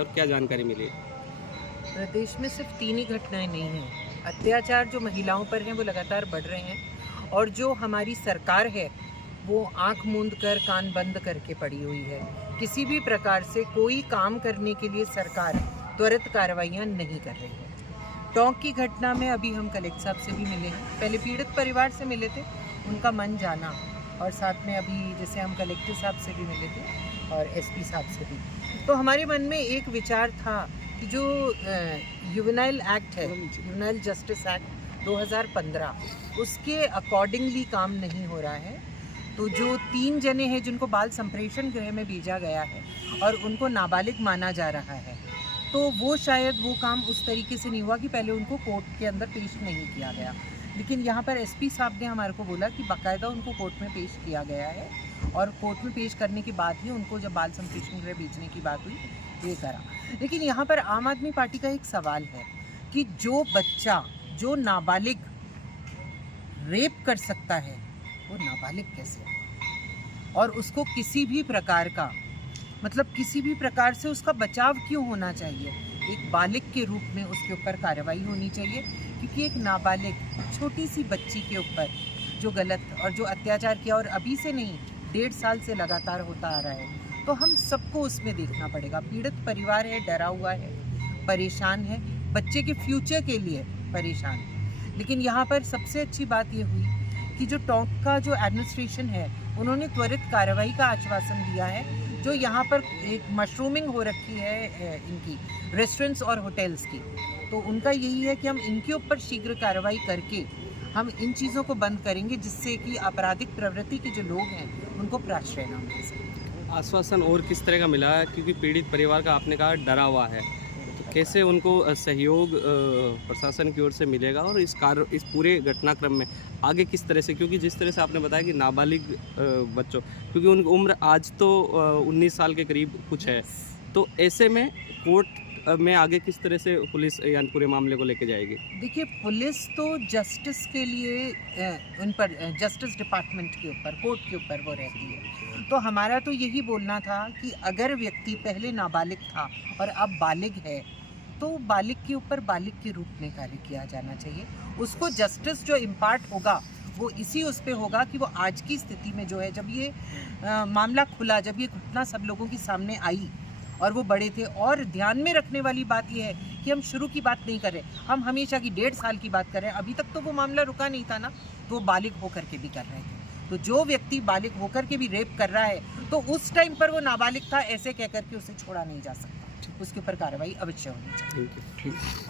और क्या जानकारी मिली? प्रदेश में सिर्फ 3 ही घटनाएं नहीं हैं। अत्याचार जो महिलाओं पर हैं वो लगातार बढ़ रहे हैं और जो हमारी सरकार है वो आंख मूंद कर कान बंद करके पड़ी हुई है। किसी भी प्रकार से कोई काम करने के लिए सरकार त्वरित कार्रवाइयाँ नहीं कर रही है। टोंक की घटना में अभी हम कलेक्टर साहब से भी मिले हैं। पहले पीड़ित परिवार से मिले थे, उनका मन जाना, और साथ में अभी जैसे हम कलेक्टर साहब से भी मिले थे और एसपी साहब से भी। तो हमारे मन में एक विचार था कि जो जुवेनाइल एक्ट है, जुवेनाइल जस्टिस एक्ट 2015, उसके अकॉर्डिंगली काम नहीं हो रहा है। तो जो 3 जने हैं जिनको बाल संप्रेषण गृह में भेजा गया है और उनको नाबालिग माना जा रहा है, तो वो शायद वो काम उस तरीके से नहीं हुआ कि पहले उनको कोर्ट के अंदर पेश नहीं किया गया। लेकिन यहाँ पर एसपी साहब ने हमारे को बोला कि बाकायदा उनको कोर्ट में पेश किया गया है और कोर्ट में पेश करने के बाद ही उनको जब बाल संप्रेषण गृह भेजने की बात हुई ये करा। लेकिन यहाँ पर आम आदमी पार्टी का एक सवाल है कि जो बच्चा, जो नाबालिग रेप कर सकता है वो नाबालिग कैसे, और उसको किसी भी प्रकार का किसी भी प्रकार से उसका बचाव क्यों होना चाहिए। एक बालिग के रूप में उसके ऊपर कार्रवाई होनी चाहिए, क्योंकि एक नाबालिग छोटी सी बच्ची के ऊपर जो गलत और जो अत्याचार किया, और अभी से नहीं 1.5 साल से लगातार होता आ रहा है, तो हम सबको उसमें देखना पड़ेगा। पीड़ित परिवार है, डरा हुआ है, परेशान है, बच्चे के फ्यूचर के लिए परेशान है। लेकिन यहाँ पर सबसे अच्छी बात ये हुई कि जो टोंक का जो एडमिनिस्ट्रेशन है उन्होंने त्वरित कार्रवाई का आश्वासन दिया है। जो यहाँ पर एक मशरूमिंग हो रखी है इनकी रेस्टोरेंट्स और होटल्स की, तो उनका यही है कि हम इनके ऊपर शीघ्र कार्रवाई करके हम इन चीज़ों को बंद करेंगे, जिससे कि आपराधिक प्रवृत्ति के जो लोग हैं उनको प्रश्रय न मिल सके। आश्वासन और किस तरह का मिला है, क्योंकि पीड़ित परिवार का आपने कहा डरा हुआ है, तो कैसे उनको सहयोग प्रशासन की ओर से मिलेगा और इस पूरे घटनाक्रम में आगे किस तरह से, क्योंकि जिस तरह से आपने बताया कि नाबालिग बच्चों, क्योंकि उनकी उम्र आज तो 19 साल के करीब कुछ है, तो ऐसे में कोर्ट में आगे किस तरह से पुलिस यानी पूरे मामले को लेके जाएगी? देखिए, पुलिस तो जस्टिस के लिए उन पर जस्टिस डिपार्टमेंट के ऊपर, कोर्ट के ऊपर वो रहती है। तो हमारा तो यही बोलना था कि अगर व्यक्ति पहले नाबालिग था और अब बालिग है, तो बालिग के ऊपर बालिग के रूप में कार्य किया जाना चाहिए। उसको जस्टिस जो इम्पार्ट होगा वो इसी उस पे होगा कि वो आज की स्थिति में जो है, जब ये मामला खुला, जब ये घटना सब लोगों के सामने आई और वो बड़े थे, और ध्यान में रखने वाली बात यह है कि हम शुरू की बात नहीं कर रहे, हम हमेशा की 1.5 साल की बात कर रहे हैं। अभी तक तो वो मामला रुका नहीं था ना, तो वो बालिग होकर के भी कर रहे थे। तो जो व्यक्ति बालिग होकर के भी रेप कर रहा है, तो उस टाइम पर वो नाबालिग था ऐसे कह करके उसे छोड़ा नहीं जा सकता, उसके ऊपर कार्रवाई अवश्य होनी चाहिए।